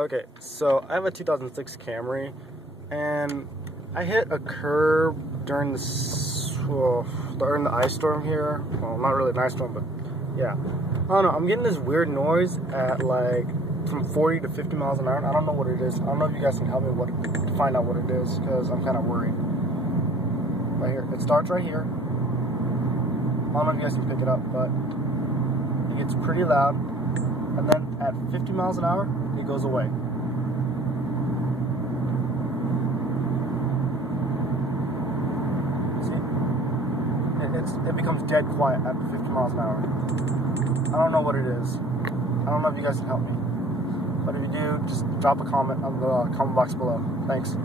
Okay, so I have a 2006 Camry, and I hit a curb during during the ice storm here. Well, not really an ice storm, but yeah. I don't know, I'm getting this weird noise at like from 40 to 50 miles an hour. I don't know what it is. I don't know if you guys can help me to find out what it is, because I'm kind of worried. Right here, it starts right here. I don't know if you guys can pick it up, but it gets pretty loud, and then at 50 miles an hour, it goes away. See? It becomes dead quiet at 50 miles an hour. I don't know what it is. I don't know if you guys can help me. But if you do, just drop a comment on the comment box below. Thanks.